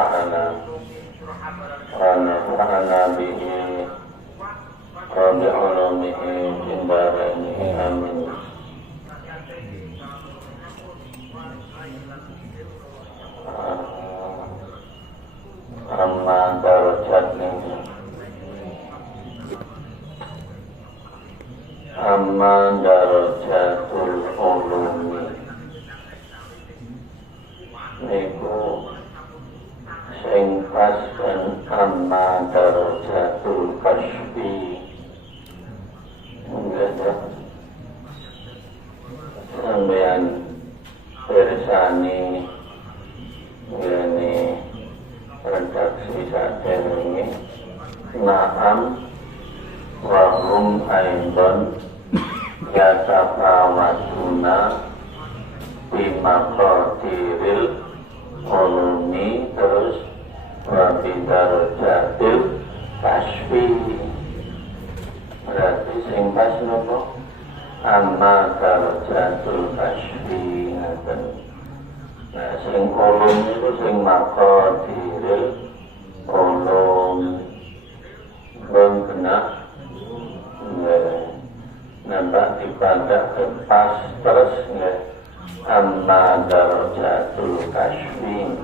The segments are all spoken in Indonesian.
ta'ala wa nafa'ana bihi wa bi'ulumihi jindaraini amin. Amma darajatnya amma darajatul ulumi niku sing pas dan amma darajatul kasbi enggak sampeyan persani ini redaksi saja ini na'am wahum aindon yatafawatuna bimaqadiril ulumi terus wabidarajatil kasfi berarti sing pas nopo amma darajatul kasfi ngaten. Nah, sing ulum itu sing maqadiril ulum belum kena nampak dipandak ke pas terus amma darajatul kasfi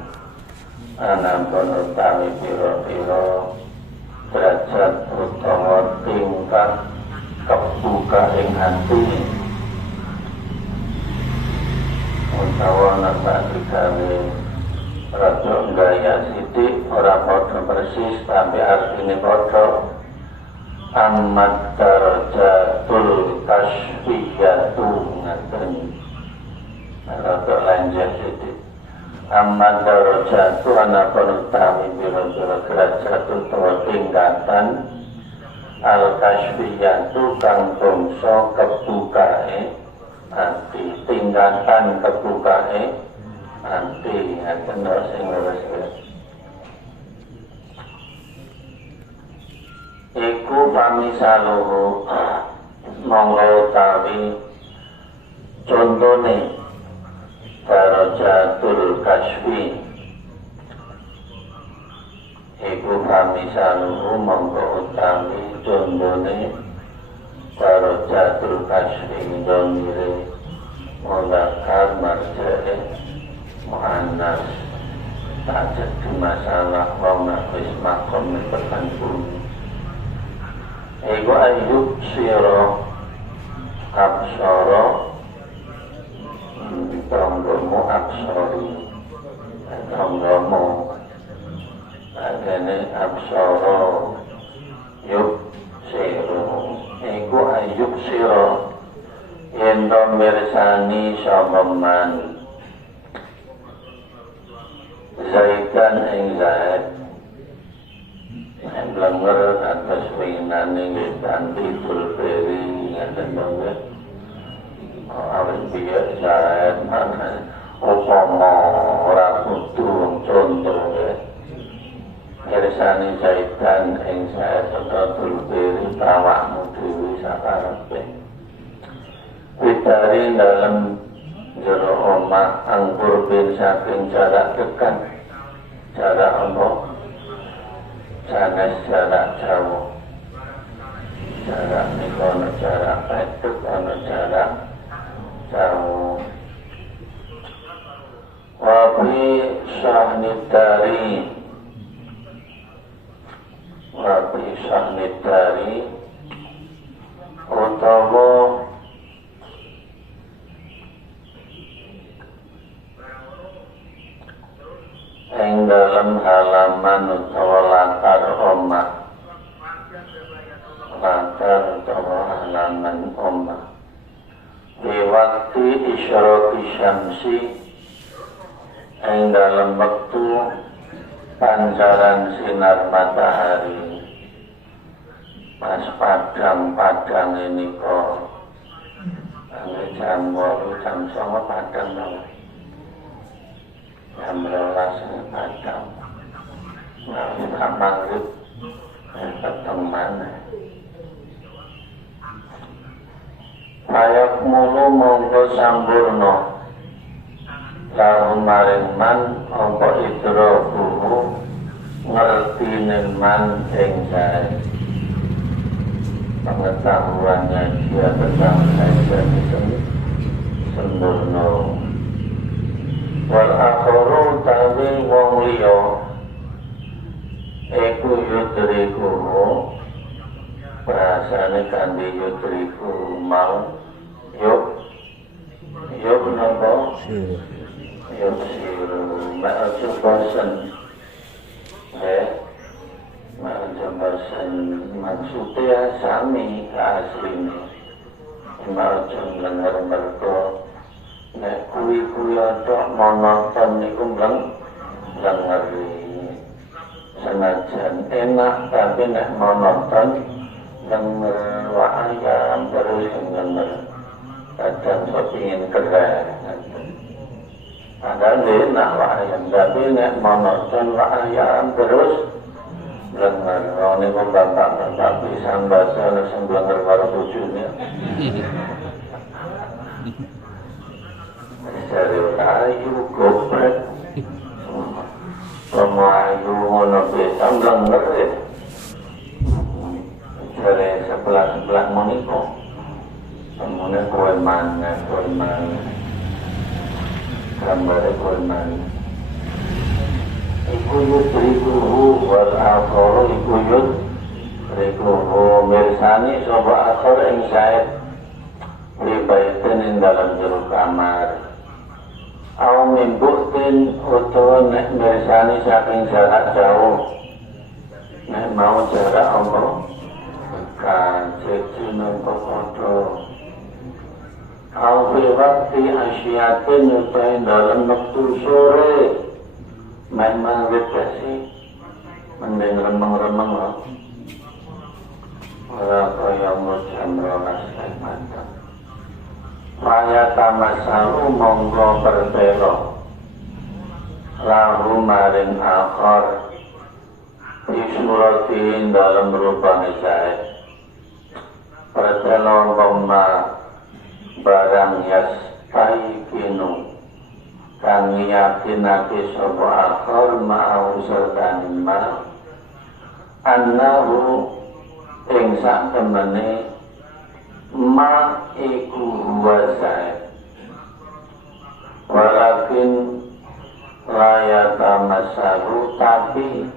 anapun utawi pira-pira derajat utawa tingkat kebuka ing hati utawa nampak digawe rada gaya sithik ora padha persis tapi artine padha. Amat darajatul kasfiyatu ngaten rada lanjut sithik. Amat darajatu anapun utawi pira-pira derajat utawa tingkatan al kasfiyatu kang bangsa kebukae ati tingkatan kebukae ati ngaten sing leres. Iku pamisaluhu monggo utawi contone darajatul kasfi. Iku pamisaluhu monggo utawi contone darajatul kasfi domire mudzakkar marjae muannas tak jadi masalah wong nek wis makom tertentu. Iku ayub siro aksara tanggomu aksari tanggomu adene aksara yub siro. Iku ayub siro yen to mirsani sameman zaitan ing zaid blenger atas winane ngetan dipulperi ngaten banget. Awet biya zaid mana upama ora kudu contoh mirsani zaitan ing zaid atau pulperi awakmu dhewe sakarepe widari dalam jero omah angkur bin saking jarak dekat jarak apa sanes jarak jauh jarak nikono jarak peduk ono jarak jauh wabi sahnidari utawa ing dalam halaman utawa latar omah halaman omah diwakti isyraqi syamsi ing dalam waktu pancaran sinar matahari pas padang ini kok jam 8 jam 9 padang jam 12 padang nah maghrib ketemu mana ayak mulu monggo sampurna lahum maring man apa idrakuhu ngertine man ing sae pengetahuannya dia tentang kajian itu sempurna. Wal akharu tawi wong liya iku yudriku bahasane kanthi yudriku mau yuk napa yuk siru ma'acu bosen ma'acu bosen maksudnya sami asline ma'acu denger mergo nek kuwi ada monoton niku ngeri senajan enak tapi nek monoton denger ayam terus denger kadang sok ingin keren padahal enak ayam tapi nek monoton ayam terus denger ini kok bapak bisa baca langsung denger karo bojone dari ayu goprek pemayu ngono bisa denger dari sebelah moniko kemudian kowe mana gambarnya kowe mana iku yudrikuhu wal akharu iku yudrikuhu mirsani sapa akhir ing sae pribaitin ing dalam jero kamar au mimbuktin utawa nek mirsani saking jarak jauh nek mau jarak apa kajeti nangka kodo au fi wakti asyiatin utai dalam waktu sore memang repesi mending remeng-remeng ora kaya jam 12 matang Raya tamasalu monggo berbelok lahu maring akhor disuratin dalam rupane sae pertelo bomma barang yas taikinu kang yakinake sapa akhor ma'au sertani ma annahu ing sak temene ma iku wasae walakin layata masaru tapi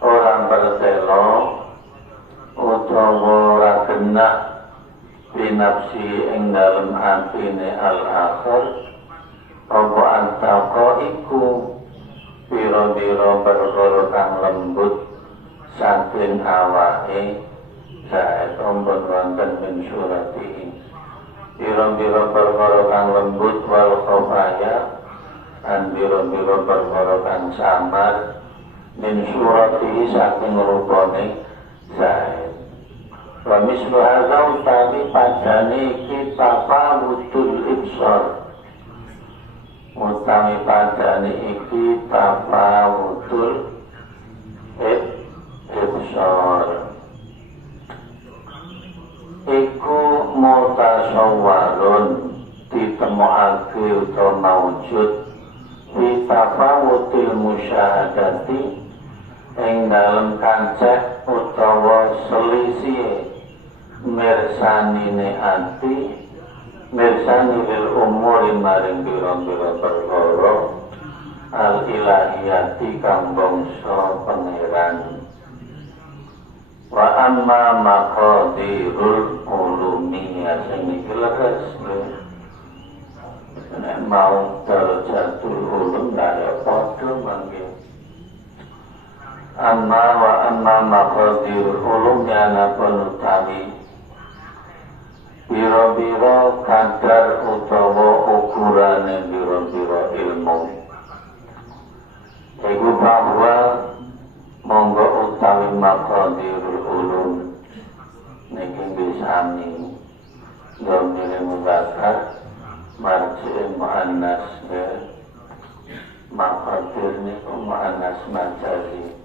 orang bertelo utawa ora kena binafsi ing dalem atine al-akhir apa antaka iku pira-pira perkara kang lembut saking awake sae tombon wonten min surati pira-pira perkara kang lembut wal khofaya lan pira-pira perkara kang samar min surati saking rupane sae wa mislu hadza utawi padane iki tafawutul ibsar utawi padane iki tafawutul ibsar iku mutasawwarun ditemokake utawa maujud bitafawutil musyahadati ing dalem kancah utawa selisih mirsanine ati mirsani lil umuri maring biro-biro perkara al ilahiyati kang bangsa pangeran wa amma maqadirul ulumi sing iki leres nek mau darajatul ulum daya padha mangke amma maqadirul ulum yana penutawi biro-biro kadar utawa ukurane biro-biro ilmu iku bahwa monggo utawi maqadirul ulum niki bisani domire mudzakkar marji muannas maqadir niku muannas majazi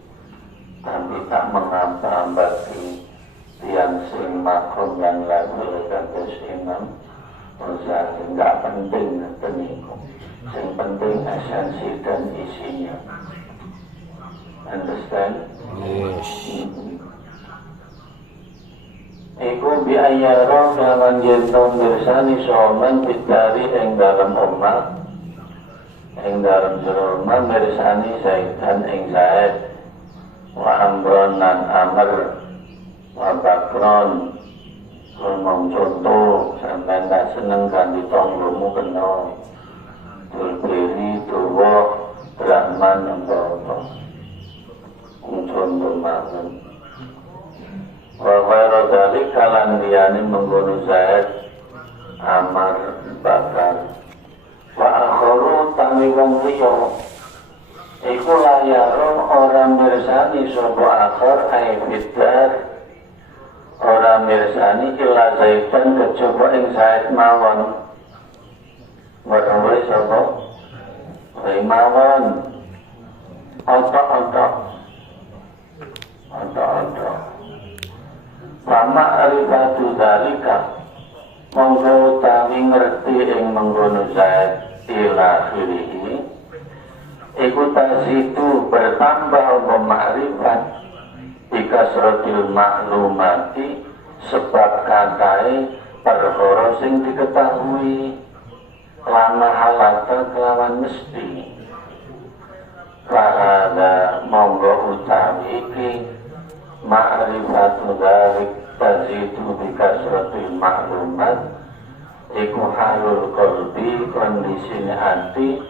tapi tak mengapa bagi yang sing makom yang lalu kados Imam Ghazali enggak penting niku Yang penting esensi dan isinya. Understand? Yes. Iku biayaro kelawan jentong mirsani soman bidari ing dalam omah, ing dalam jero omah mirsani Zaidan ing Zaid, wa Amron lan Amr, wa Bakron. Ngomong contoh, sampai tak seneng ganti tonggomu kena Tulbiri, Tuwa, Brahman, apa-apa contoh makmum. Wa ghairu dzalika lan liyane mengkono Zaid, Amar, Bakar. Wa akharu tani wong liya iku layaro ora mirsani sapa akhir aibidar, ora mirsani illa Zaidan kejaba ing Zaid mawon. Wae sapa? Wae mawon. Otak-otak. Sama arifatu dalika monggo utawi ngerti ing mengkono Zaid ila akhirih iku tasitu bertambah apa makrifat bikasratil maklumati sebab katai perkara sing diketahui lama halata kelawan mesti. Fahada monggo utawi iki ma'rifatu dzalik tazidu bikasratil maklumat iku halul qalbi kondisine hati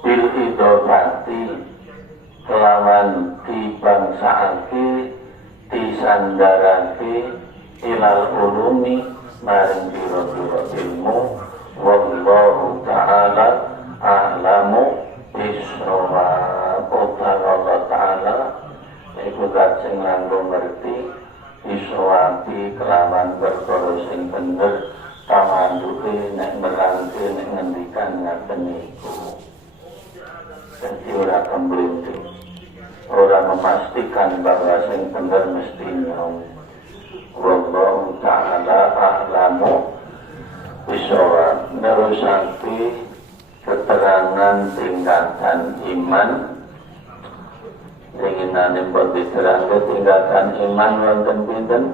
bil idofati kelawan dibangsaake disandarake ilal ulumi maring biro-biro ilmu wallahu ta'ala a'lamu bisawab. Allah ta'ala iku sing langgo ngerti bisawabi kelawan perkara sing bener tamanduke nek merangke nek ngendikan ngaten niku. Jadi ora kemblinting, ora memastikan bahwa sing bener mesti nyong. Wallahu ta'ala a'lamu bisawab. Nerusake keterangan tingkatan iman. Inginane pun diterangke tingkatan iman wonten pinten?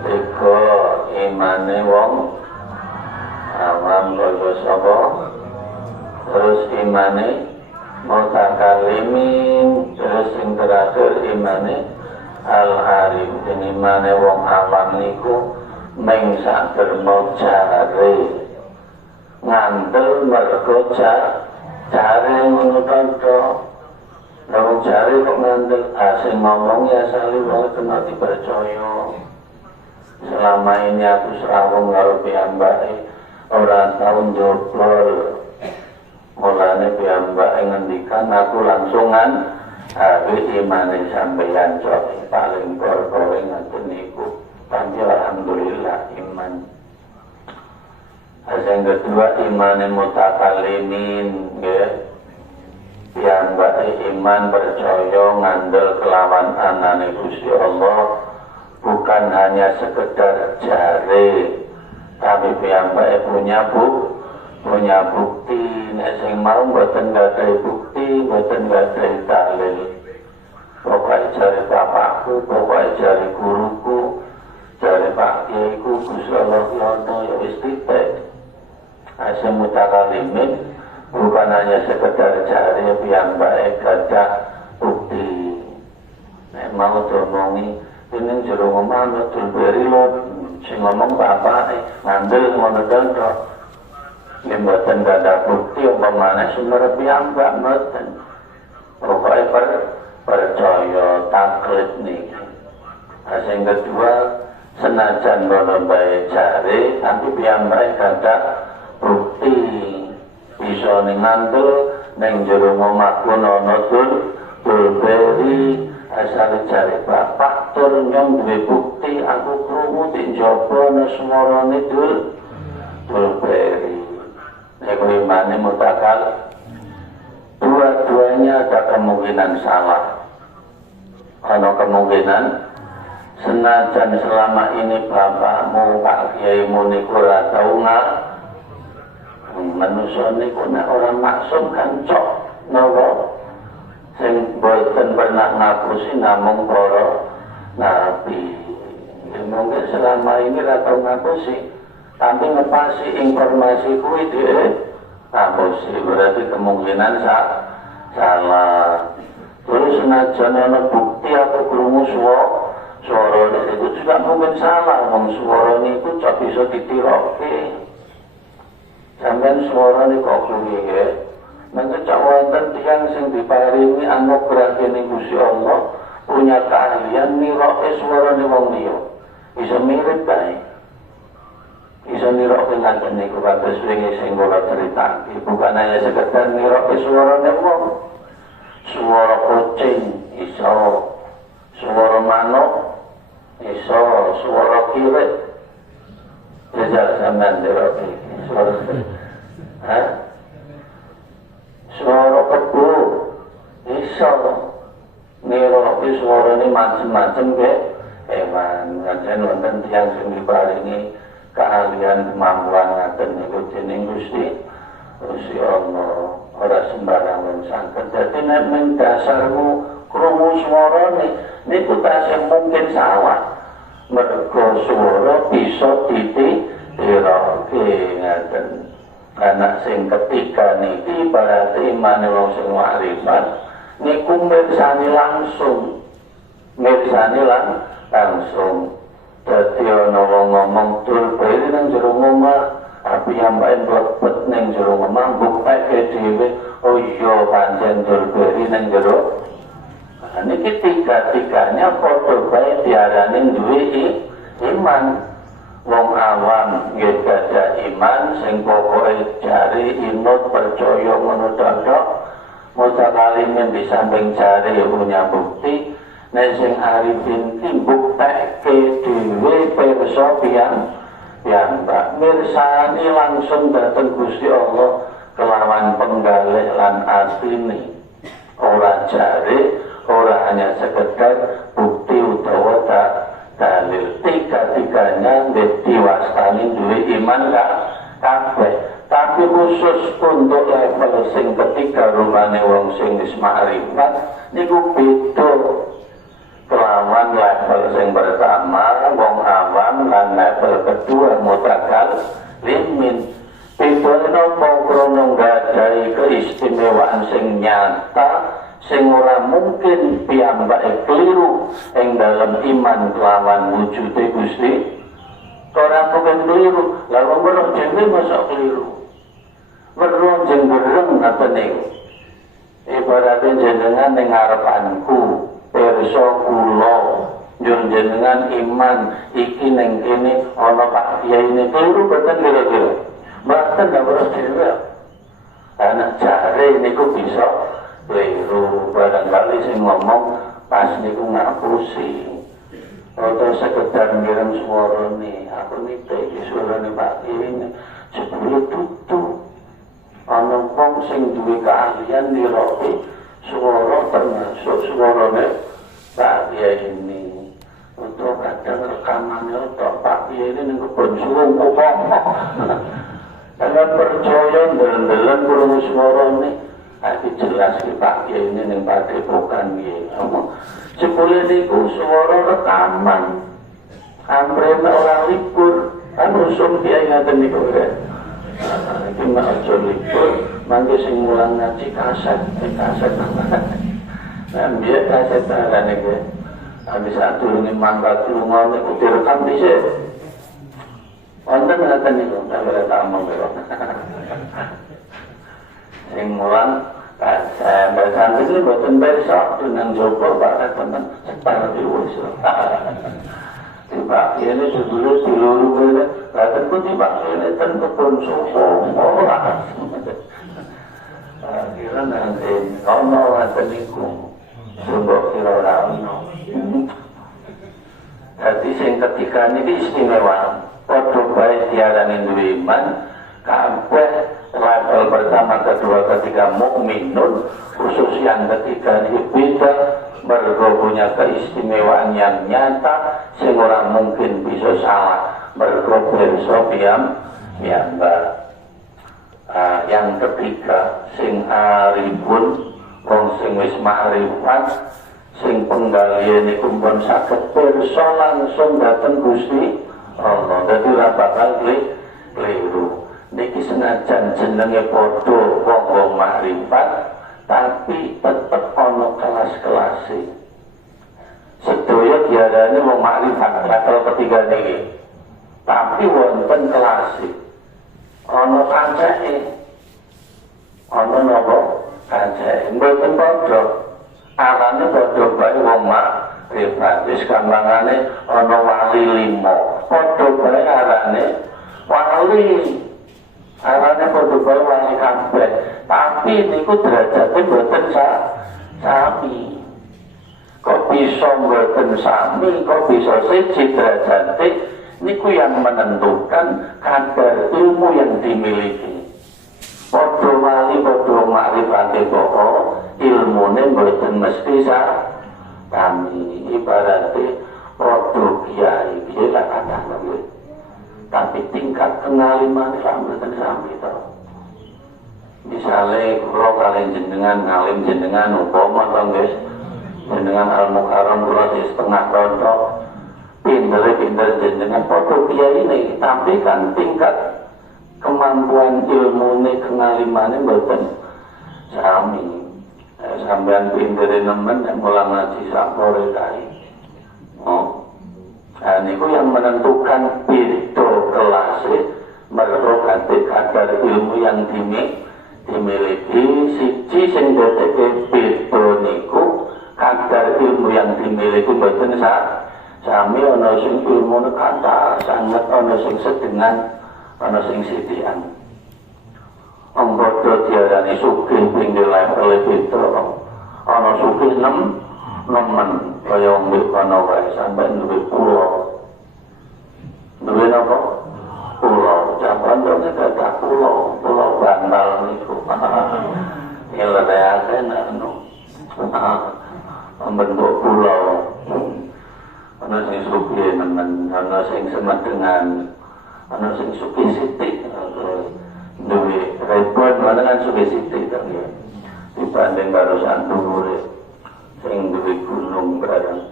3 imane wong awam kaya sapa? Terus imane mutakalimin, terus sing terakhir imane al-arif. Imane wong awam niku mung sak derma jare ngandel mergo jare ngono tok. Lalu jari kok ngandel asing ngomong ya sali wong kena dipercaya. Selama ini aku serawung karo piyambake ora tau njobol. Mulane piyambake ngendikan aku langsungan habis imane sampeyan cok paling kor-kore ngaten niku. Panji alhamdulillah iman. Yang kedua imane mutakalimin nggih. Piyambake iman percaya ngandel kelawan anane Gusti Allah bukan hanya sekedar jare, tapi piyambake punya bukti. Nek sing mau mboten gadahi bukti, mboten gadahi dalil. Pokoke jare bapakku, pokoke jare guruku, jare Pak Kiaiku Gusti Allah yono ya wis titik. Asem mutakalimin bukan hanya sekedar jari piyambake gadah bukti. Nek mau diomongi ini jero ngomong betul beri lho sing ngomong bapake ngambil ngono tok. Nek mboten gadah bukti umpamane sumber piyambak mboten. Pokoke percaya taklid niki. Sing kedua senajan ngono bae jare tapi piyambake gadah bukti. Bisa ngandel neng jero omahku ana tulberi asal jare bapak tur nyong duwe bukti aku krungu dik njaba ana swarane tulberi. Nek imane mutakal dua-duanya ada kemungkinan salah. Ana kemungkinan senajan selama ini bapakmu Pak Kiaimu niku ora tau manusia niku nek ora maksum kan cok napa sing boten pernah ngapusi namung para nabi. Mungkin selama ini ra tau ngapusi, tapi ngepasi informasi kuwi dhewe ngapusi, berarti kemungkinan salah. Terus senajan ana bukti aku krungu suara itu juga mungkin salah, wong suara niku cok bisa ditiroke. Sampeyan suara niku kok piye? Nek cak wonten tiyang sing diparingi anugerah dening Gusti Allah punya keahlian niroke suarane wong liya. Bisa mirip bae. Bisa niroke ngaten niku kados wingi sing kula critake, bukan hanya sekedar niroke suarane wong. Suara kucing iso, suara manuk iso, suara kirit jajal sampean niroke suara. Suara kebu iso niroke suarane macem-macem ke hewan. Ngajen wonten tiyang sing diparingi keahlian kemampuan ngaten niku dening Gusti Allah, ora sembarang wong sangken. Dadi nek men dasarmu krungu swarane niku tasih mungkin salah. Mergo swara bisa ditiroke ngaten. Anak sing ketiga niki berarti imane wong sing makrifat niku mirsani langsung. Dadi ana wong ngomong tur beri nang jero omah, api ambake mlebet ning jero omah bukteke dhewe, oh iya pancen tur beri nang jero. Niki tiga-tiganya padha bae diarani duwe iman. Wong awam nggih gadah iman sing pokoke jari inut percaya ngono tok. Mutakalimin di samping jari punya bukti. Nek sing arifin ki buktekke dhewe pirsa piyambak mirsani langsung dhateng Gusti Allah kelawan penggalih lan atine. Ora jari, ora hanya sekedar bukti utawa dalil. Tiga-tiganya diwastani duwe iman kabeh. Tapi khusus untuk level sing ketiga rumane wong sing wis makrifat niku beda kelawan level sing pertama wong awam lan level kedua mutakalimin. Beda napa krana nggadahi keistimewaan sing nyata sing ora mungkin piyambake keliru ing dalam iman kelawan wujude Gusti. Ora mungkin keliru, lha wong ora dhewe masa keliru. Weruh jeneng ngaten niku. Ibaratnya jenengan ning ngarepanku, pirsa kula njur jenengan iman iki ning kene ana Pak Kyai ini keliru boten kira-kira. Mboten ora dhewe. Anak jare niku bisa keliru, barangkali sing ngomong pas niku ngapusi atau sekedar ngirim suara nih, aku nite suara nih Pak ini sebelum tutup ana wong sing duwe keahlian niroke suara termasuk suara nih Pak ini untuk kadang rekamannya untuk Pak ini niku pun suruh ngomong karena percaya dalam kurung suara nih. Aku jelas di Pak ini yang pakai bukan gitu. Sepuluh niku suara rekaman, hampir orang libur, kan usum dia ingatkan niku kan. Ini mah aja libur, mangke sing mulang ngaji kaset. Nah dia kaset ada niku. Habis satu ini mangkat lunga niku direkam dhisik. Wonten ngaten niku, sampeyan tamang kok. Sing mulang sampai santri ini buatan besok dengan Joko Pak teman separuh diurus. Tiba ini sebelum seluruh ini, kata pun tiba ini kan kebun suku orang. Kira nanti kono atau niku, sungguh kira orang. Jadi sing ketiga ini istimewa. Padha bae diarani duwe iman, kabeh level pertama, kedua, ketiga mukminun, khusus yang ketiga ini beda, mergo punya keistimewaan yang nyata, sing ora mungkin bisa salah, mergo pirsa piyambak. yang ketiga sing arifun wong sing wis ma'rifat sing penggalian niku pun saged pirsa langsung dateng Gusti Allah. Dadi ora bakal keliru. Niki senajan jenenge padha wong ma'rifat tapi tetep ana kelas-kelase. Sedaya diarani wong ma'rifat level ketiga niki. Tapi wonten kelase. Ana kancake. Ana napa? Kancake. Mboten padha. Arane padha bae wong ma'rifat. Wis gampangane ana wali 5. Padha bae arane wali. Arane padha bae wali kabeh. Tapi niku derajate mboten sami. Kok bisa mboten sami, kok bisa siji derajate niku yang menentukan kadar ilmu yang dimiliki. Padha wali padha makrifate kok ilmune mboten mesti sami. Ibarate padha kiai iki tak katakan. Tapi tingkat pengalaman mboten sami to. Misale kula kalian jenengan ngalim jenengan upama to guys. Jenengan al-mukarram kula setengah rontok. Pinter jenengan padha kiai ini, tapi kan tingkat kemampuan ilmune kengalimane mboten sami. Sampeyan pintere nemen nek mulang ngaji sapore kae. Oh. Nah, niku yang menentukan beda kelase mergo kadar ilmu yang dimiliki siji sing dadeke beda niku kadar ilmu yang dimiliki mboten sami. Ana sing ilmune kathah sanget, ana sing sedengan, ana sing sithik. Anggodo diarani sugih pinggir level beda. Ana sugih nemen kaya wong kono wae sampe duwe pulau. Duwe napa? Pulau. Jaman dene dadak pulau Bantal niku. Ilare anu. Membentuk pulau. Ana sing sugih nemen, ana sing semedengan, ana sing sugih sithik. Duwe repot mana kan sugih sithik to ya. Dibanding karo sandure sing duwe gunung barang.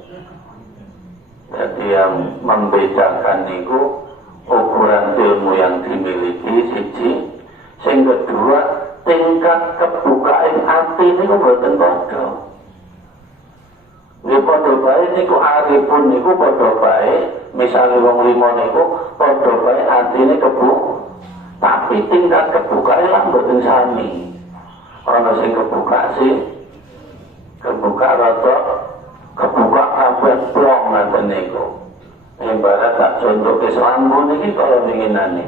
Jadi yang membedakan niku ukuran ilmu yang dimiliki siji, sing kedua tingkat kebukaan hati niku mboten padha. Nggih padha bae niku arifun niku padha bae, misale wong 5 niku padha bae atine tapi tingkat kebukaan lah mboten sami. Ana sing kebuka rada kebuka kabeh plong ngoten niku. Ibarat tak contoh keselambu niki kalau dinginane.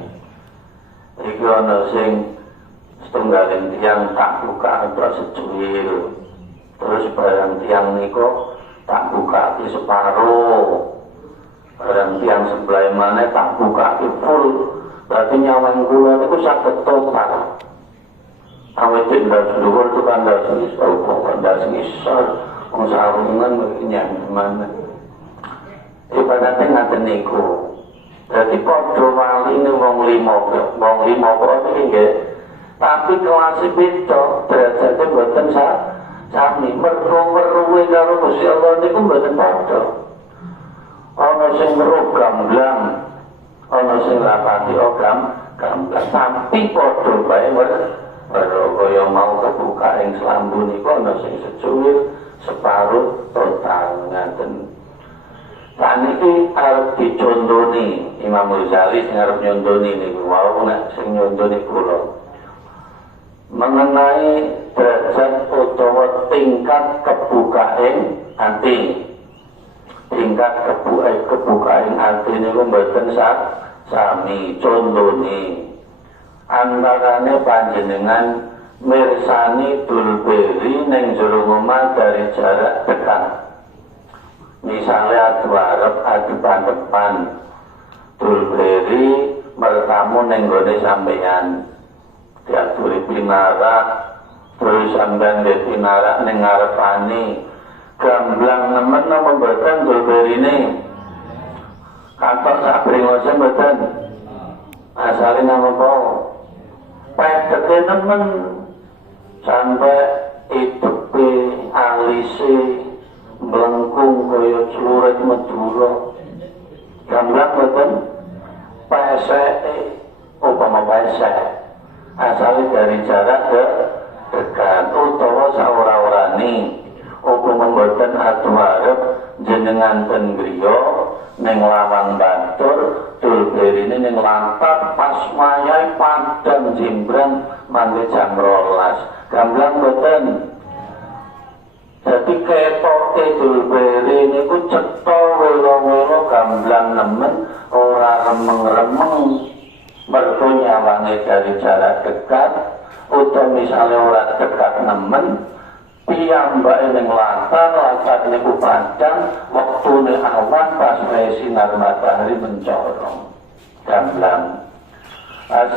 Iki ana sing setunggalin tiang tak buka atau secuil. Terus barang tiang niku tak buka di separuh. Barang tiang sebelah mana tak buka di full. Berarti nyawan kula niku saged total. Awet ndas dhuwur itu kan ndas isor, ndas isor. Wong sarungan nyaman. Ibaratnya ngaten niku. Jadi padha waline wong 5 kok iki nggih. Tapi kelas beda, derajate mboten sami. Mergo-merue karo Gusti Allah niku mboten padha. Ana sing weruh gamblang, ana sing rapati gamblang, tapi padha bae kaya mau kebuka ing selambu niku ana sing secuil, separuh, total ngaten. Saniki arep dicontoni Imam Ghazali sing arep nyontoni niku wau nek sing nyontoni kula mengenai derajat utawa tingkat kebukaan hati. Tingkat kebukaan hati niku mboten sami. Contone antarane panjenengan mirsani dulberi ning jero omah dari jarak dekat. Misalnya adu arep, adu depan dulberi bertamu nenggone sampeyan diaturi pinarak terus sampeyan di pinarak ning ngarepane gamblang nemen napa mboten dulberine kantor sak bringose mboten asale napa pedeke nemen sampai ipepe alise melengkung kaya celurit Madura. Gamblang boten peseke upama pesek asale dari jarak dekat utawa saora-orane upama mboten atuh-arep jenengan ten griya ning lawang batur dulberine ning lantak pas wayahe padang jembrang mangke jam 12 gamblang boten. Jadi ketoke dulberi niku cetha welo-welo gamblang nemen ora remeng-remeng mergo nyawange dari jarak dekat utawa misale ora dekat nemen piyambake ning latar niku padang wektune awan pas wae sinar matahari mencorong gamblang.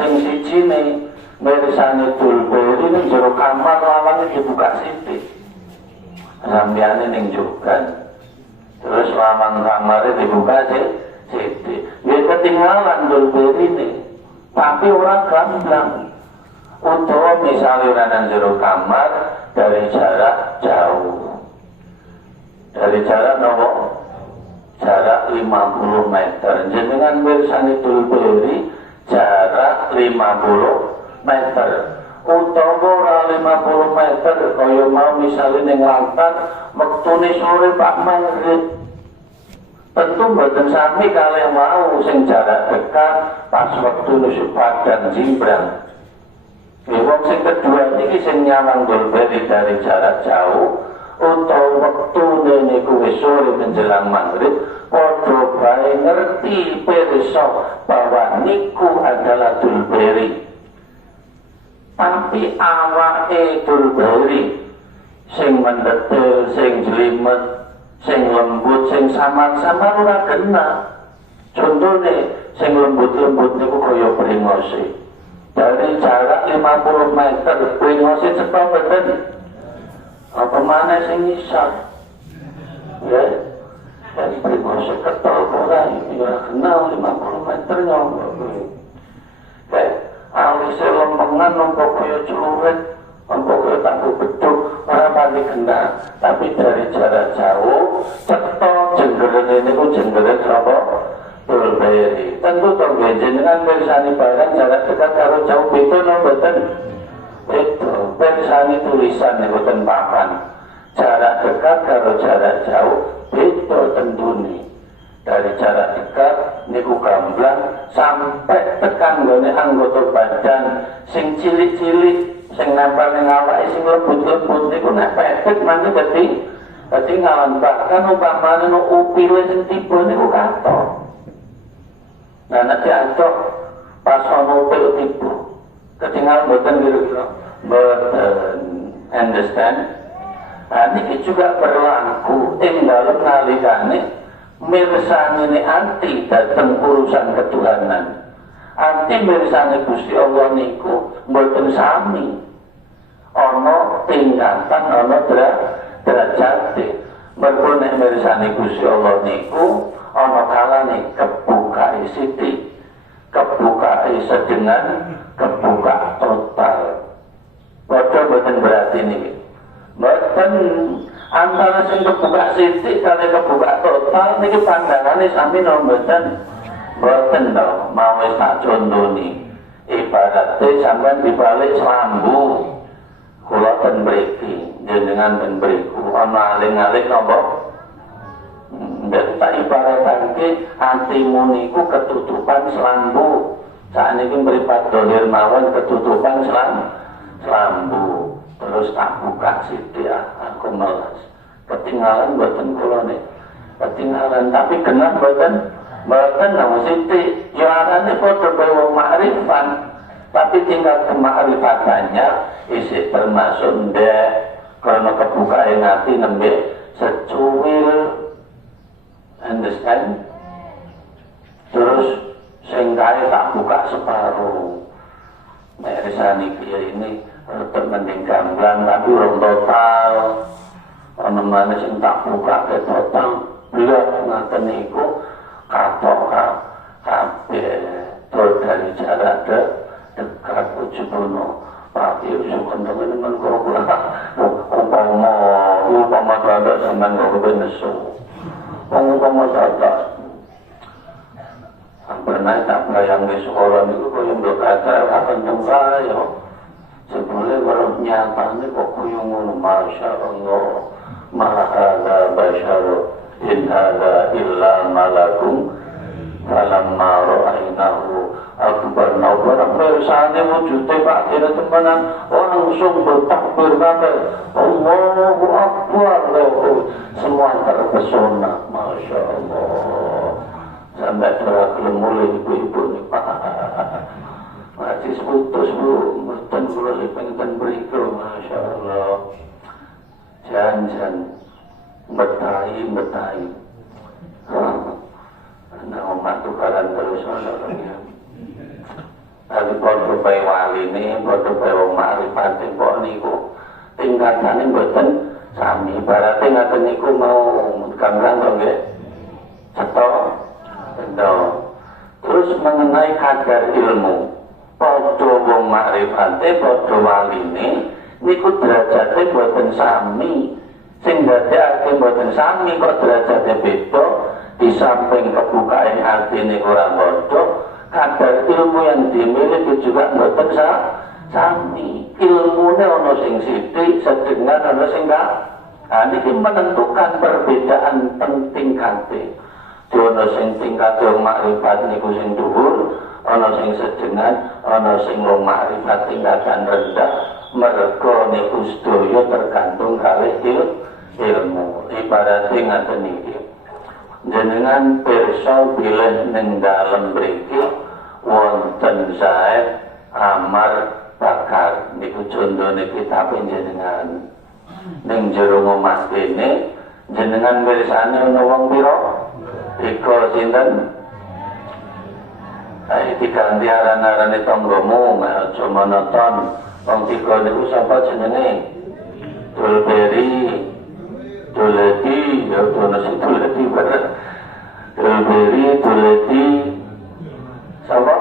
Sing sijine mirsani dulberi ning jero kamar lawange dibuka sithik. Sampeyan ning jogan. Terus lawang kamare dibuka sithik. Ya ketinggalan dulberine. Tapi ora gamblang. Utawa misale ora nang jero kamar dari jarak jauh. Dari jarak nopo? Jarak 50 meter. Jenengan mirsani dulberi jarak 50 meter. Utawa ora 50 meter kaya mau misale ning lantar wektune sore Pak Maghrib. Tentu mboten sami kalih mau sing jarak dekat pas wektune padang jimbrang. Wong sing kedua iki sing nyawang dulberi dari jarak jauh utawa wektune niku wis sore menjelang Maghrib padha bae ngerti pirsa bahwa niku adalah dulberi. Tapi awake dulberi sing mendetil, sing jlimet, sing lembut, sing samar-samar ora kena. Contone sing lembut-lembut niku kaya pringose. Dari jarak 50 meter pringose cepat mboten. Apa maneh sing ngisor? Ya. Dari pringose ketol ora ya kenal 50 meter nyong. Alise lempengan nombok kaya celurit, nombok kaya tangguh beduk, ora pati kena. Tapi dari jarak jauh, cetha jenggeren niku jenggeren sapa? Dulberi. Tentu to jenengan mirsani barang jarak dekat karo jauh beda napa mboten? Beda. Mirsani tulisan niku ten papan. Jarak dekat karo jarak jauh beda tentune. Dari jarak dekat niku gamblang sampai tekan nggone anggota badan sing cilik-cilik sing nempel ning awake sing lembut-lembut niku nek petek mangke dadi ngawan bahkan upamane no upile sing tiba niku katok. Nah nek diantuk pas ono upil tiba ketinggalan mboten kira-kira mboten understand. Nah niki juga berlaku ing dalem nalikane mirsani ini anti datang urusan ketuhanan. Anti mirsani Gusti Allah niku mboten sami. Ana tingkatan, ana derajate. Mergo nek mirsani Gusti Allah niku ana kalane kebuka sithik, kebuka sedengan, kebuka total. Padha mboten berarti niki. Mboten antara sing kebuka sithik kali kebuka total niki pandangane sami mboten mboten to mau wis tak contoni ibarate sampean dibalik selambu kula ten mriki jenengan ten mriku ana aling-aling napa ndak tak ibaratake atimu niku ketutupan selambu sakniki mripat dolir mawon ketutupan selambu terus tak buka sithik aku melas ketinggalan mboten kula nek ketinggalan tapi genah mboten nang sithik yo arane padha wong makrifat tapi tingkat kemakrifatannya isih termasuk ndek karena kebukaan hati nembe secuil understand terus sing kae tak buka separuh nek risani ini mending gamblang tapi urung total ana maneh sing tak buka ke total blok ngaten niku katok kabeh dari jarak dekat Cibono. Pak Kiai teman-teman kok upama ada sampean kok benesu. Upama ada. Pernah tak bayang di sekolah itu kok yang berkata akan tengah sebelum baru nyatanya kok kuyung Masya Allah mahada basyaru in hada illa malakum falamma ra'ainahu akbar barang bersane wujudnya Pak Kira temenan langsung bertakbir kata Allahu Akbar semua terpesona Masya Allah sampai terlalu mulai ibu-ibu ni Pak masih seputus bu mungkin mulai pengen berikut Masya Allah jangan betai nah umat tukaran terus orangnya tapi kalau bayi wali ini kalau bayi wong makrifat kok niku tingkatannya mboten sami berarti ngaten niku mau kanglang to nggih terus mengenai kadar ilmu padha wong makrifate padha waline niku derajate boten sami sing dadekake boten sami kok derajate beda di samping kebukaan atine ora padha kadar ilmu yang dimiliki juga boten sami ilmune ana sing sithik sedengan ana sing enggak niki menentukan perbedaan tingkate ana sing tingkat wong makrifat niku sing dhuwur, ana sing sedengan, ana sing wong makrifat tingkatan rendah, merga niku sedaya tergantung kalih ilmu. Ibaratnya ngaten niki. Jenengan pirsa bilih ning dalem mriki wonten sae amar bakar niku condone kitab jenengan. Ning jero omah kene jenengan mirsani ana wong pira? Iko sinten? Diganti aran-arane tanggamu, aja monoton. Wong tiga niku sapa jenenge? Dulberi, Duleti, ya ono sing Duleti bareng. Dulberi, Duleti. Sapa?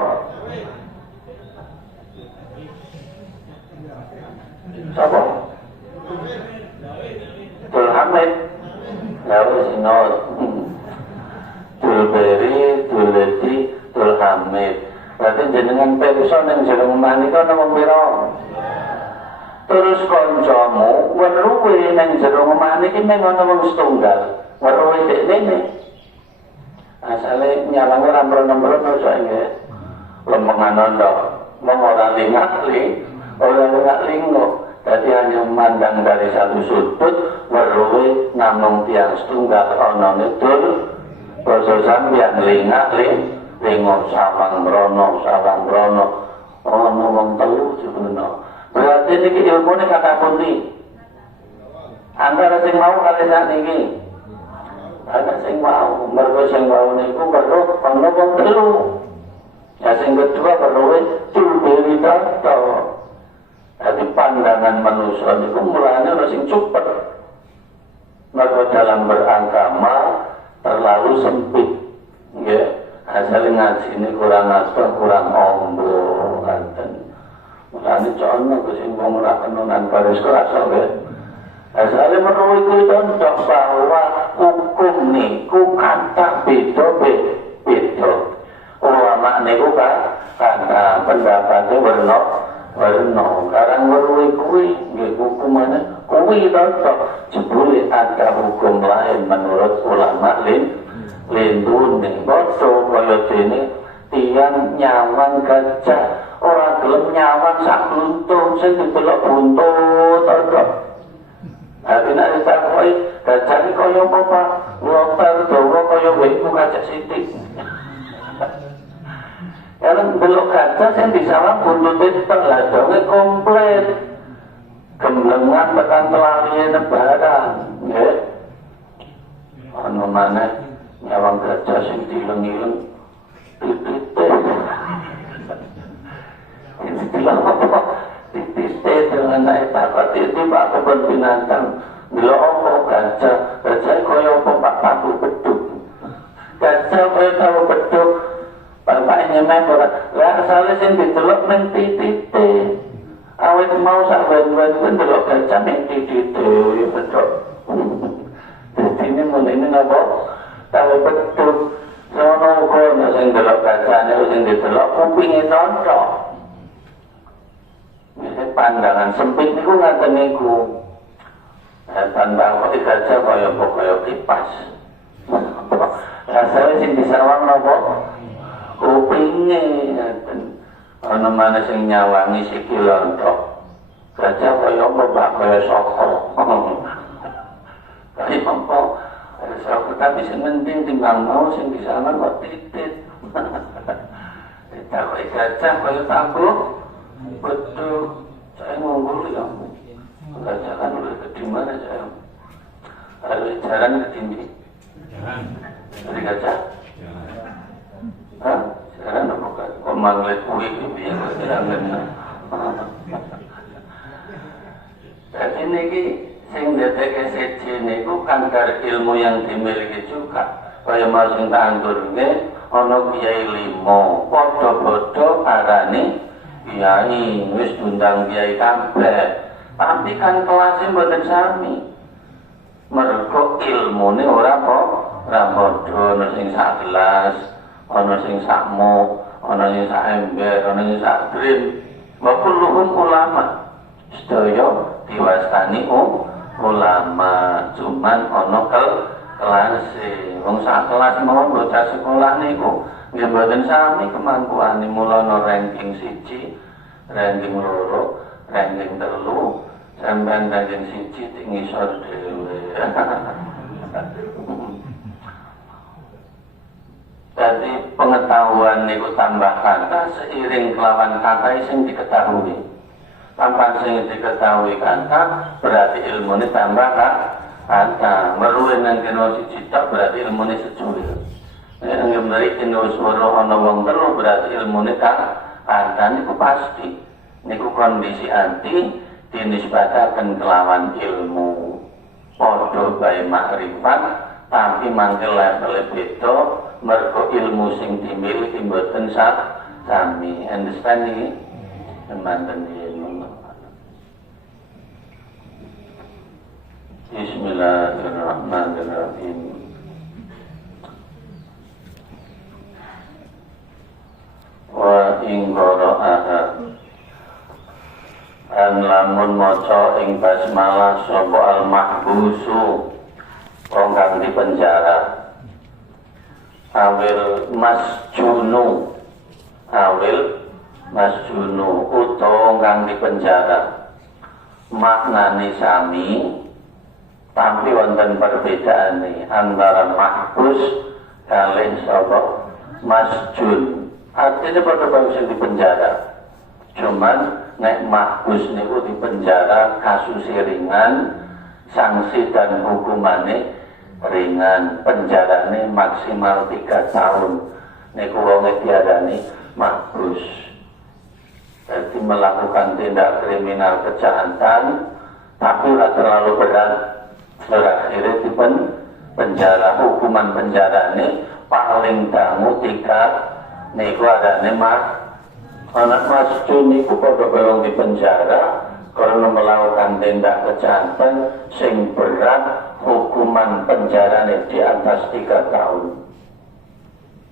Sapa? Dulhamid. Ya wis ingat. Dulberi, Duleti, Dulhamid. Berarti jenengan pirsa ning jero omah nika ana wong pira? Terus kancamu weruhe ning jero omah niki mung ana wong setunggal. Weruhe dekne. Asale nyalang ora mrono-mrono saiki. Lempengan ndok, mung ora lingo. Dadi hanya memandang dari satu sudut, weruhe namung tiyang setunggal ana nedul. Basa sampeyan lingo sawang mrono ana wong telu jebulno. Berarti niki ilmune kata pundi? Antara sing mau kali sakniki. Ana sing mau, mergo sing mau niku perlu ana wong telu. Ya sing kedua perlu dulberi tata. Dadi pandangan manusia niku mulane ana sing cepet. Mergo dalam beragama terlalu sempit, ya. Asal ngaji ini kurang asal, kurang ombo, kanten. Mulane cono kesing wong ora kenunan baris kerasa, ya. Asal menawa itu contoh bahwa hukum niku kata beda. Ulama niku kata pendapatnya werna. Karang weruhe kuwi nggih hukumane kuwi contoh jebule ada hukum lain menurut ulama lindune padha kaya dene tiyang nyawang gajah ora gelem nyawang sak luntung sing didelok buntut to. Artinya ditakoi gajah iki kaya apa Pak? Woter dawa kaya wekmu gajah sithik. Kalau belok gajah yang disawang buntutnya terladongnya komplit gemblengan tekan telarinya nebaran ya anu mana nyawang gajah yang dileng-ileng titite dengan naik takut itu Pak kebun binatang bila apa gajah kaya apa Pak tahu beduk gajah kaya tahu beduk bapaknya memang lah asale sing didelok ning titite ben delok gajah nek didit yo betul. Dadi ini mulane napa? Tahu betul. Sono kono sing delok gajah nek sing didelok kupinge tontok. Pandangan sempit niku ngaten niku. Pandang kok gajah kaya kipas. Rasane sing disawang napa? Kupinge ngaten. Ana maneh sing nyawangi sikil lontok. Gajah kaya mbak kaya saka. Kaya apa? Saka tapi sing penting timbang mau sing disawang kok titit. Tahu gajah kaya tambuh. Betul. Saya ngomong ya, gajah kan udah ke dimana saya? Harus jalan ke tinggi. Dari gajah? Hah? Jalan apa kan? Kok manglet kue gitu ya? Kok jalan? Jadi ini sing detek SC ini kan dari ilmu yang dimiliki juga. Kaya masing tanggurnya, ono kiai limo, podo-podo arani. Kiai, wis diundang kiai kabeh. Tapi kan kelasnya mboten sami. Mergo ilmune ora padha, ana sing sak gelas, ana sing sak muk, ana sing sak ember, ana sing sak drim. Wa kulluhum ulama. Sedaya diwastani ulama, cuman ana kelase. Wong sak kelas mawon bocah sekolah niku nggih mboten sami kemampuane, mulana ranking 1, ranking 2, ranking 3, sampeyan ranking 1 ning ngisor dhewe. Jadi pengetahuan niku tambah kata seiring kelawan kata sing diketahui. Tanpa sing diketahui kata berarti ilmune tambah kata. Meruwe nang kena siji tok berarti ilmune sejuil. Yang memberi suara ana wong telu berarti ilmune kata niku pasti. Niku kondisi anti dinisbataken kelawan ilmu. Padha bae makrifat tapi mangke level beda mergo ilmu sing dimiliki mboten sami. Understand iki? Teman-teman ilmu. Bismillahirrahmanirrahim. Wa ing qara'aha an lamun maca ing basmalah sapa al mahbusu wong kang di penjara awil masjunu utawa kang di penjara maknane sami tapi wonten perbedaane antara mahbus kalih sapa masjun. Artinya pada bangsa di penjara. Cuman nek mahbus niku di penjara kasus ringan, sanksi dan hukumannya ringan, penjarane maksimal 3 tahun. Niku wonge diarani mahbus. Jadi melakukan tindak kriminal kejahatan tapi ora terlalu berat. Berakhirnya di penjara, hukuman penjarane paling dangu 3 niku adane anak masjid niku padha bareng di penjara karena melakukan tindak kejahatan sing berat, hukuman penjarane di atas 3 tahun.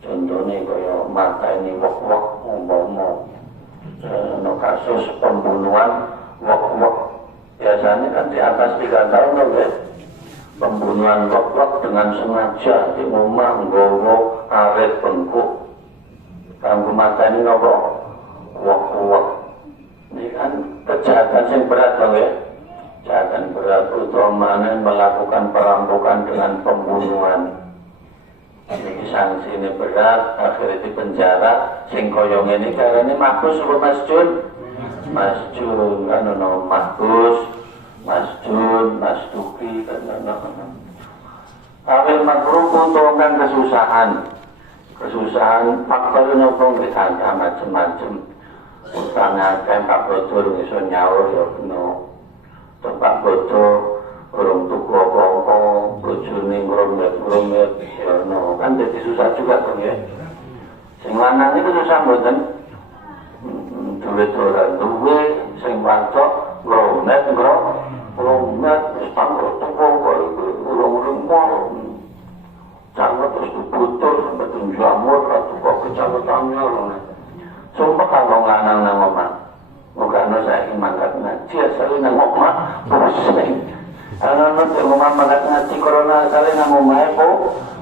Contohnya kaya mata ini wok-wok umpama kasus pembunuhan wok-wok biasanya kan di atas 3 tahun loh. Pembunuhan wok-wok dengan sengaja di rumah nggawa arit bengkuk kanggo mateni napa wok-wok. Ini kan kejahatan yang berat dong ya. Kejahatan berat utamanya melakukan perampokan dengan pembunuhan. Ini sanksi ini berat, akhirnya di penjara. Sing koyong ini karena ini mahbus apa masjun? Masjun kan ono mahbus, masjun, masduki kan ono. Awil makruh untuk kesusahan. Kesusahan faktornya pun ditanya macam-macam. Utangnya kan Pak Bodo iso nyaur ya bener. Pak Bodo urung tuku apa-apa, bojone ngrumet-ngrumet ya no. Kan jadi susah juga dong ya. Sing lanang itu susah mboten. Duit ora duwe, sing wadok ngrumet. met wis tangkok kok urung mall. Jangan terus diputus sampai jamur atau kok kecamatan lho. Sumpah kalau lanang nang omah. Bukan saya mangkat ngaji asal nang omah pusing. Ana nang omah mangkat ngaji corona asal nang omah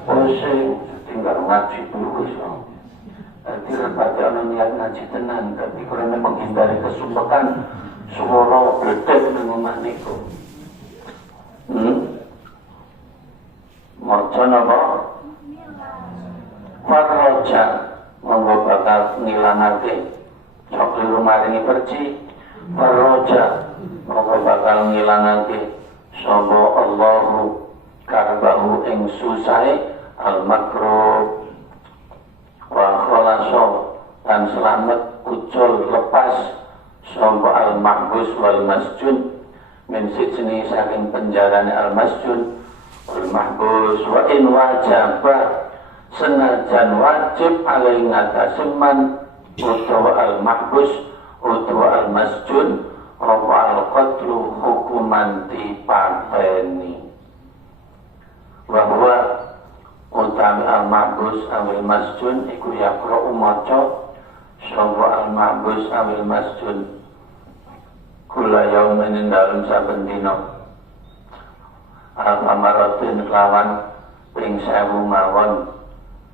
pusing. Tinggal ngaji dulu wis. Tidak baca ana niat ngaji tenan tapi karena menghindari kesumpekan suara bledek nang omah niku. Maca napa? Farroja monggo bakal ngilangake sok lumaringi perci. Farroja monggo bakal ngilangake sapa Allahu karbahu ing susahe al-makrub wa khalaso dan selamat ucul lepas sapa al-mahbus wal masjun min sijni saking penjarane al-masjun wal mahbus wa in wajaba senajan wajib alai ngatasi man utawa al-mahbus utawa al-masjun apa al-qatlu hukuman dipateni bahwa utami al-mahbus awil masjun iku yakro umaca sapa al-mahbus awil masjun kula yaumin ing dalem saben dina al-amaratin kelawan ping 1000 mawon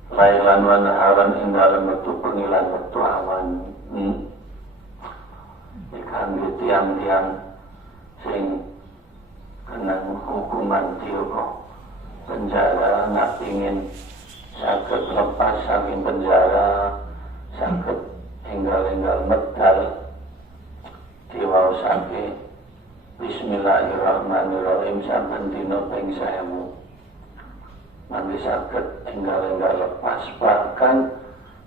lailan wa naharan ing dalem metu pengilan metu awan. Ikan tiang-tiang sing kena hukuman tioko penjara nak ingin sakit lepas saking penjara sakit tinggal-tinggal medal diwausake bismillahirrahmanirrahim saben dina ping 1000 nanti sakit tinggal-tinggal lepas bahkan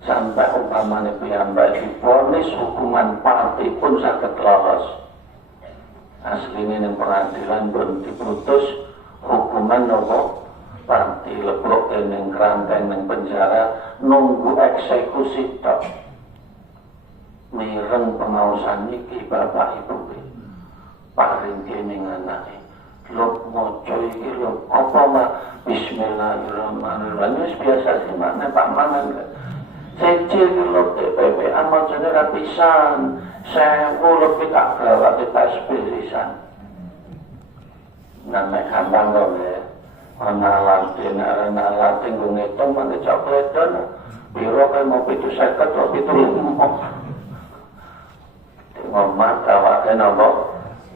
sampai umpamane piyambak divonis hukuman pati pun sakit lolos asline ning pengadilan pun diputus hukuman nopo pati lebok ning kerangkeng ning penjara nunggu eksekusi tok mireng pengawasan iki bapak ibu paring kene anake lho moco iki lho apa mah bismillahirrahmanirrahim wis biasa sih makne Pak Mangan cecil lho TPP amacane rapisan 1000 lebih tak gawat tasbih lisan namanya gampang kok ya ana latin ana latin nggo ngitung mangke cokleton piro kae mau 750 atau 75 ngomong awake napa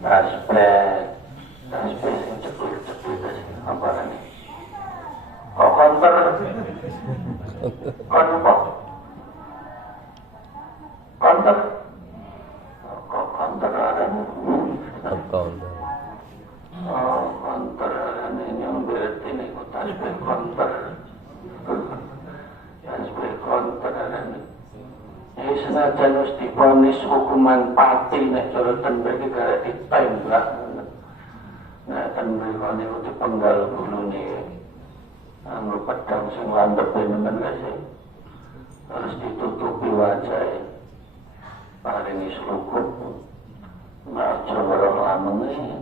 tasbih sing cepet-cepet apa ini kok konter ada konter ini yang berarti ini tasbih konter ada ini senajan wis divonis hukuman pati nek cara tenbek iki garek ditembak. Nah tenbek niku dipenggal gulune. Anggo pedang sing landhep nemen sih. Harus ditutupi wajah. Paringi slukup. Nah cara lamung iki.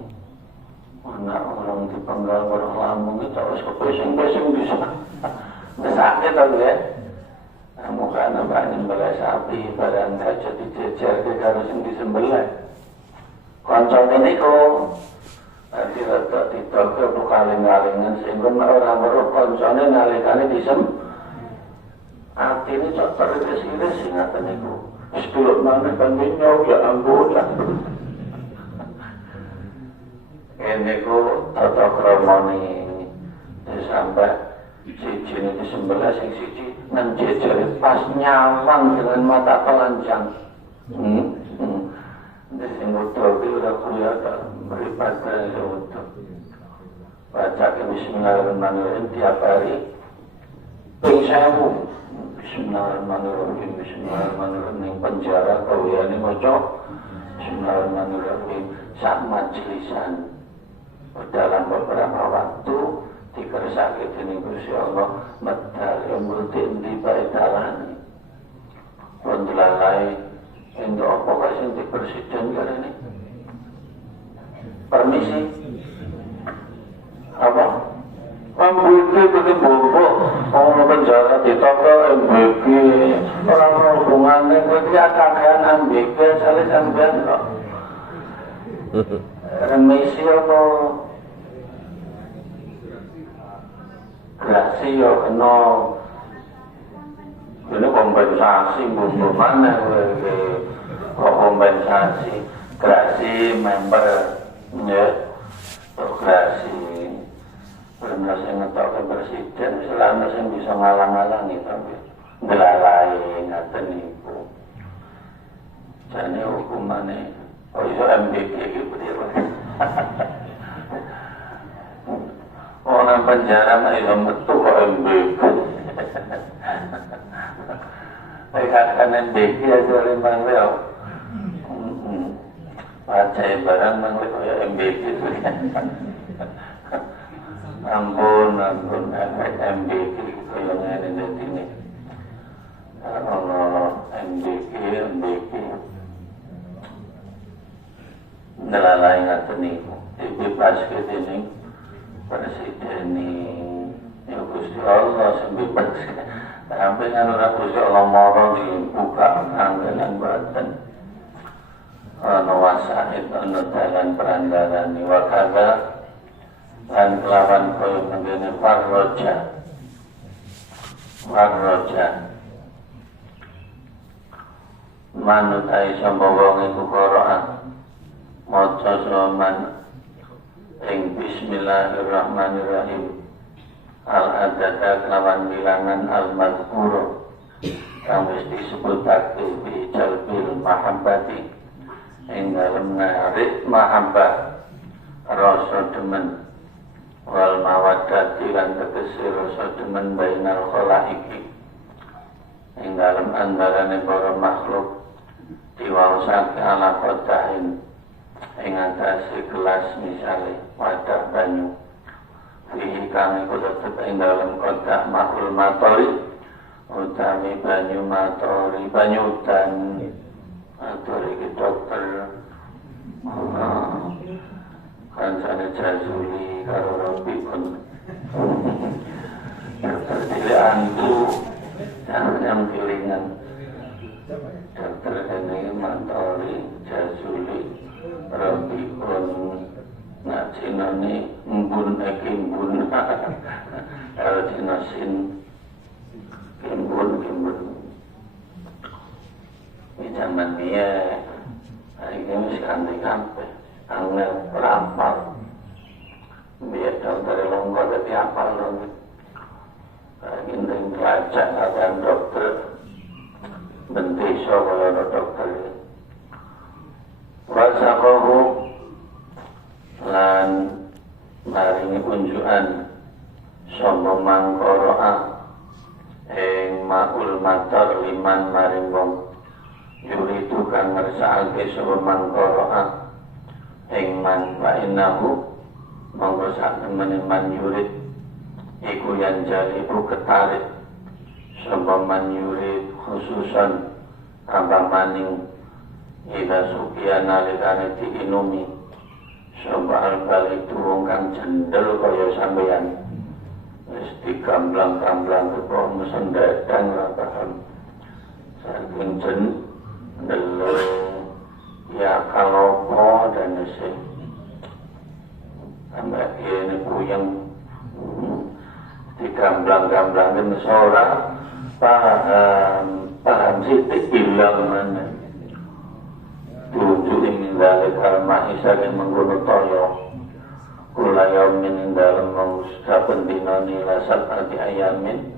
Ana orang dipenggal karo lamung iki terus kepesing-pesing bisa. Sakit to ya. Muka nampak nyembelah sapi barang gajah dijejer ke karo sing disembelih koncone niku nanti rada ditoke bukaling-alingan sehingga orang weruh koncone nalikane atine cok teres-teres ngaten niku wis tuluk maneh penginyo ya ampun lah niku tata kramane sampai siji ini disembelih sing siji nang jejere pas nyawang dengan mata telanjang. Ini sing utuh iki ora kelihatan mripat utuh. Baca bismillahirrahmanirrahim tiap hari ping 1000. Bismillahirrahmanirrahim ning penjara kawiyane maca bismillahirrahmanirrahim sak majlisan dalam beberapa waktu dikersake dening Gusti Allah medal multi endi bae dalane pun dilalai ento apa kae sing di presiden karene Permisi. Apa? MBG itu bobo. Orang penjara ditoko MBG. Orang hubungannya dia kakean MBG. Salis sampean kok. Remisi apa? Grasi ya kena. Ini kompensasi bobo mana? Kok kompensasi? Grasi member ya. Grasi. Benar saya ngetok ke presiden, selama saya bisa ngalang-alangi tapi ngelalai ngaten niku. Jane hukumane oh iso MBG gitu dia. Orang penjara mah iso metu kok MBG. Akan MBG aja limang leo. Pacai barang mangli kaya MBG itu. Ampun MBG kaya ngene ini. Allah MBG nelalai ngaten niku. Bebas ketene presiden ya Gusti Allah sembebas. Sampai ora Gusti Allah moro dibuka angganan badan. Ana wasaid ana dalan perandaran wa kadza lan kelawan koyo ngene farroja manut ai sapa wong iku Qur'an maca soman ing bismillahirrahmanirrahim al-adada kelawan bilangan al-mazkuro kang wis disebutake bi jalbil mahabbati ing dalem narik mahabbah rasa demen wal mawaddati lan tegese rasa demen bainal khalaiki ing dalem antarane para makhluk diwaosake ala qadahin ing atase gelas misale wadah banyu fihi kang iku tetep ing dalem kodak makul matori utawi banyu matori banyu udan matori ki dokter kancane jazuli karo robi pun dokter cilik antu yang kilingan dokter ini matori jazuli robi pun ngacinane embun kimbun kalau cinasin kimbun ini zaman dia hari ini masih kanti-kanti angel berampal biar dokter longgar tapi apal dong ingin belajar akan dokter bentisok kalau dokter wasakohu lan maringi unjukan sapa mangkoroa ing maul matar liman maring wong yuri tukang ngersakake sapa mangkoroa ing man wa innahu monggo sak temene man yurid iku yang jalibu ketarik sapa man yurid khususan apa maning ida sukian nalikane diinumi sapa al-balik turung kang jendel kaya sampeyan wis digamblang-gamblang kok mesen dadang ora paham saking jendel ya kalau po dan nasi sampai ini puyeng digamblang-gamblangin seorang paham sitik hilang mana tujuh ingin dalek al-ma'isah yang menggunakan toyo kulayau ingin dalam mengusahakan dina nila sab'ati ayamin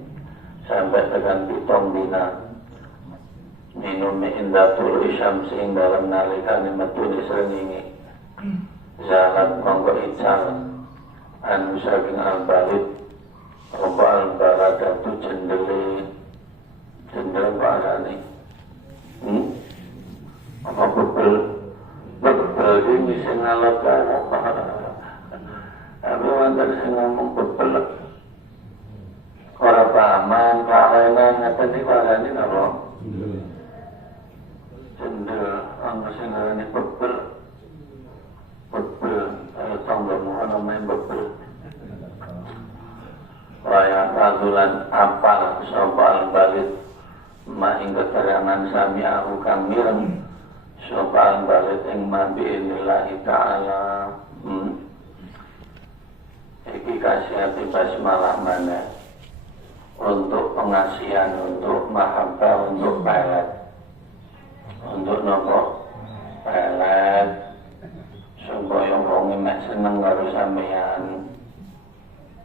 sampai tekan pitong dina minumi indatul isyam sing dalam nalikane metu disrengenge zalat monggo ical anu saking al-balid apa al-baladatu jendel parane apa bebel ini sing ngalot tapi wonten sing ngomong bebel ora paman kalenan ngaten iki warane napa jendel ana sing ngarani bebel lan apal sapa al-balid ma ing keterangan sami aku kang mireng sapa al-balid ing mabi'inillahi ta'ala. Iki kasih hati basmalah mana untuk pengasihan, untuk mahabbah, untuk pelet, untuk nopo pelet supaya wong mek seneng karo sampeyan.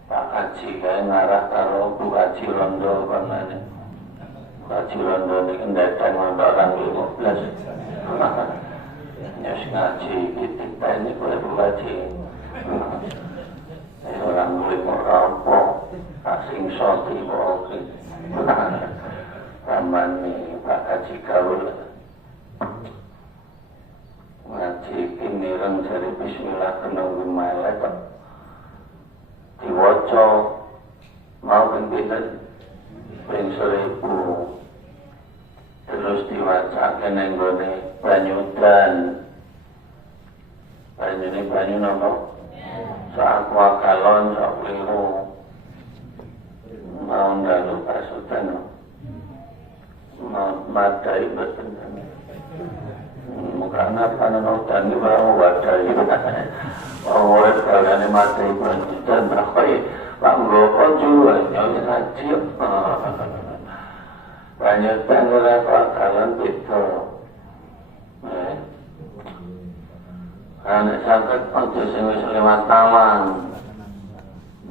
Pak Haji kae ngarah karo Bu Haji Rondo pamane. Bu Haji Rondo niki ndeteng mondok orang 15. Nyos ngaji iki tani kaya Bu Haji. Orang murid merapok asing soti oke aman nih Pak Haji Gaul ngaji kinireng dari bismillah kenung gemalai Pak diwaca mau pinten ping 1000 terus diwaca kene nggone banyudan banyu napa saat wakalon sak keliru mau ndalu pasutan mau madai betul muka apa nono tani mau wadai awet kalian madai pasutan apa pak gopo juga nyanyi haji banyak tanggal wakalan itu anak sakit aja sing wis lewat taman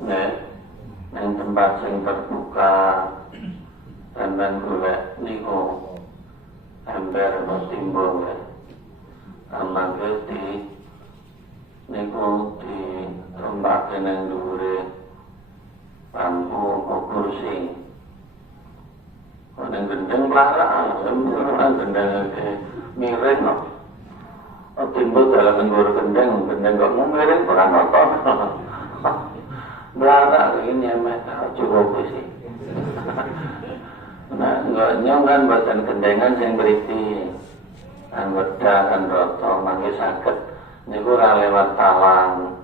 ning tempat sing terbuka dan golek niku ember timbul aman gede niku di tempat ning dhuwure bambu kursi ning gendeng larang gendeng miring no timbul dalam mengguru gendeng kok miring kurang nonton belakang ini emek cukup sih nah enggak nyongan badan gendengan yang beriti anggota kan roto mangke sakit niku ora lewat talang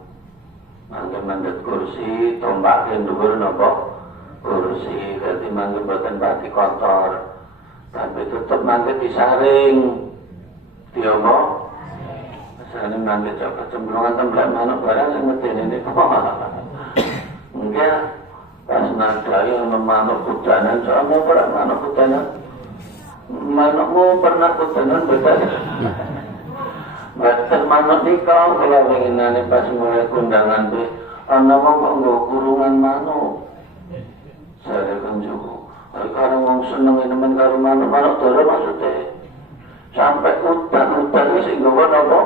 mangke mendhet kursi tombak dhuwur napa kursi dadi mangke boten pati kotor tapi tetep mangke disaring diomo asane mangke coba cemplungan temblak manuk barang sing medene niku enggak pas nadai ono manuk kudanan soalnya pernah manuk kudanan manukmu pernah kudanan betul betul manuk nikah kalau inginane pas mulai kundangan tuh ana wong kok nggo kurungan manuk saya kan juga karena wong seneng nemen karo manuk doro maksudnya sampai hutan sing nggawa napa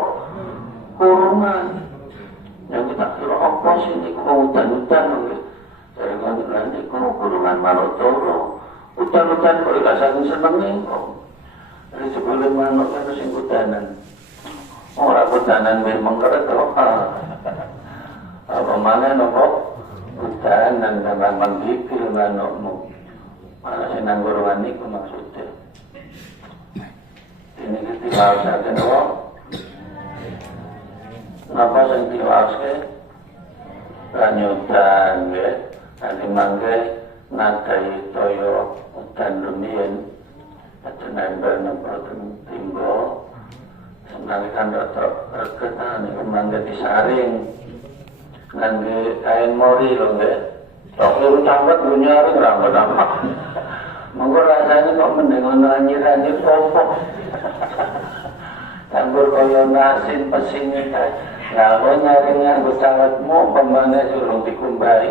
kurungan yang kita kira apa sih ini hutan saya kan nanti kurungan manuk doro hutan kok gak saking senengnya kok dari sebelum manuk kan sing hutanan orang hutanan memang keret apa mana nopo hutanan dan menggigil manukmu mana sih nangguruan itu maksudnya ini kita bahasa nopo napa sing diwaske banyudan nggih nanti mangke nadai toyo udan rumiyin aja nempel napa timbul senalikan rada regetan niku mangke disaring ngangge kain mori lho nggih tok luru campet nyaring ra apa monggo rasane kok mending nyir-nyir opo campur kaya nasin pesing kae lalu nyari nganggo cawetmu pemane surung dikumbahi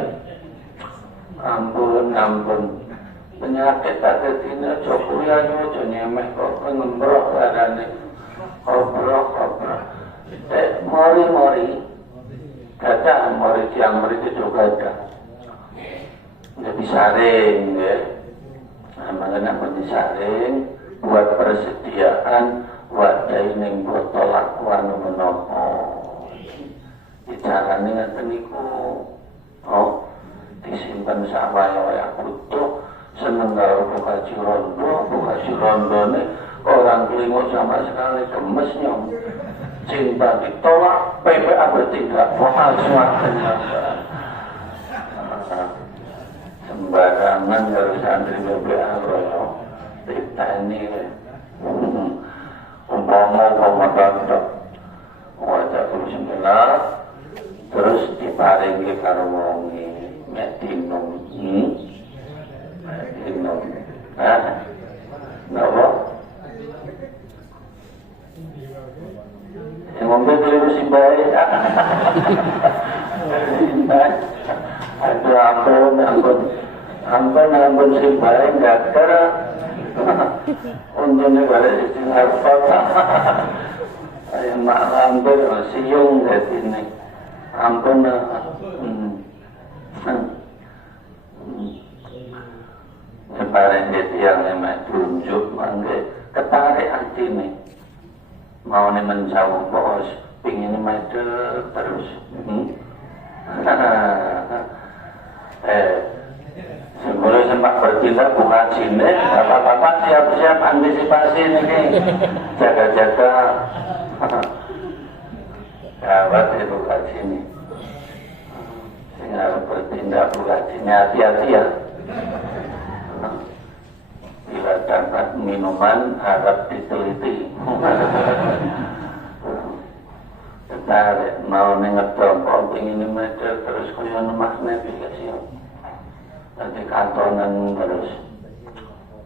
ampun penyakit tak ketine aja kuliah aja nyemeh kok ngembrok larane obrok mori gada mori tiang mori itu gada nggak disaring ya namanya disaring buat persediaan wadah ning botol aqua menopo dicarane ngaten niku disimpen sawaya butuh seneng karo bukaji rondo nih orang kelinguk sama sekali gemes nyong cinta ditolak PPA bertindak mahal suaranya sembara BBA kaya diteni umpama tok wajah bismillah terus diparingi karo wonge mek dinum napa yang ngombe keliru si baik aduh ampun si baik gagal untungnya pada isi harfat mak hampir siung jadi ini ampun Kemarin dia yang tunjuk, mangga ketarik hati nih. Mau nih menjauh bos, pingin medel terus. Sebelum sempat bertindak buka sini, bapak-bapak siap-siap antisipasi nih, jaga-jaga. Gawat itu buka sini. Sehingga bertindak buka sini hati-hati ya. Bila dapat minuman harap diteliti. Tertarik mau ngedok ingin meter terus kaya nemasnya dikasih. Nanti kantonan terus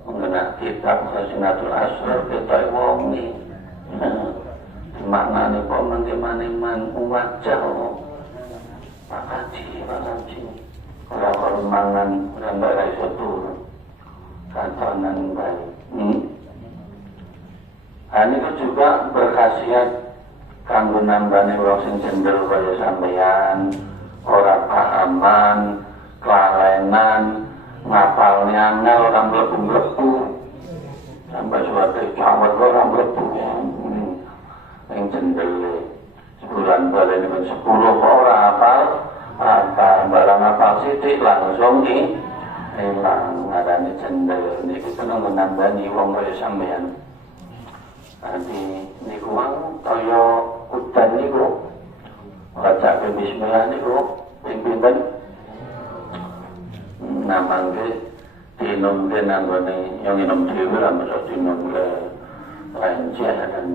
mengenai kitab Khazinatul Asrar kita wongi. Maknanya kok mengimaniman wajah Pak Haji. Kalau mangan gambar iso turun kantonan baik. Ini juga berkhasiat kanggo nambani wong sing cendel kaya sampeyan, ora pahaman, kelalenan, ngapalne angel ora mlebu-mlebu. Sampai suatu cawet ora mlebu. Yang cendel sebulan balen ini 10 ora hafal, barang hafal sithik langsung hilang. Ngarani cendel niku kena nambani wong kaya sampeyan. Nanti niku wong kaya udan niku baca bismillah niku ping pinten namangke dinum kenanggone yang minum dhewe lah mesti dinum ke lanceran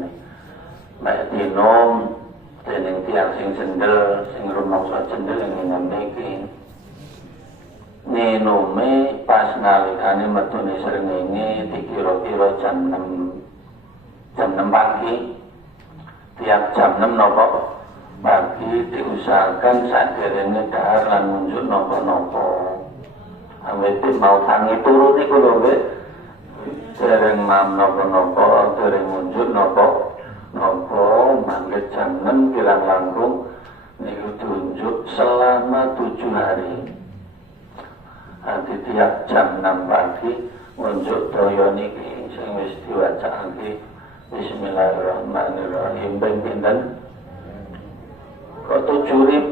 nek dinum dening tiyang sing cendel sing rumangsa cendel ing niki minume pas nalikane metune srengenge dikira-kira jam 6 pagi. Tiap jam 6 nopo pagi diusahakan saderenge dahar lan munjuk nopo-nopo. Awit mau tangi turu niku lho nggih. Dereng mam nopo-nopo, dereng munjuk nopo mangke jam 6 kirang langkung niku tunjuk selama 7 hari. Nanti tiap jam 6 pagi munjuk toyo niki sing wis diwacakake Bismillahirrahmanirrahim. Ping pinten? Kok 7.000.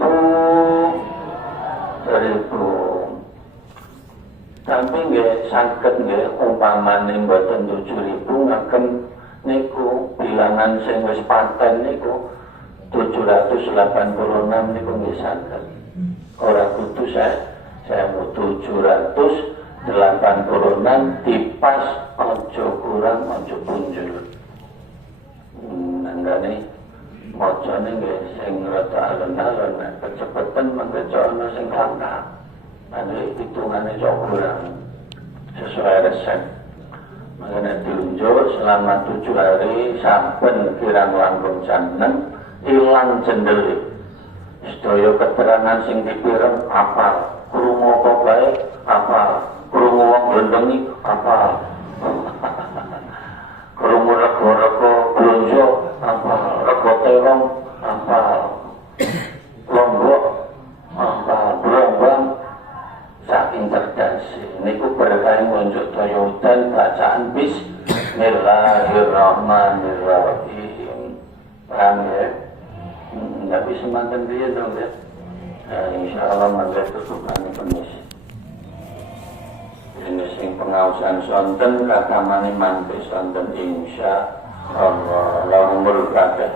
Tapi nggih saged nggih umpamane mboten 7.000 ngaken niku bilangan sing wis paten niku 786 niku nggih saged. Ora kudu saya mau 786 dipas ojo kurang ojo punjul. Nanggane mocone nggih sing rada alon-alon kecepatan mengko ana sing langka. Ane hitungane sok kurang sesuai resep. Makanya diunjuk selama 7 hari saben kirang langkung jam 6 ilang cendel. Sedaya keterangan sing dipireng apal, krungu apa bae apal, krungu wong blendengi apal. Krungu rego-rego blonjo apal, rego terong apal. Lombok apal, Brambang saking cerdas. Niku berkah ngunjuk daya udan bacaan Bismillahirrahmanirrahim. Paham ya? Tapi semantan dia dong ya. Insyaallah mangga tutupan penis. Ini sing pengawasan sonten katamane mangke sonten insyaallah. Lahumul barakah.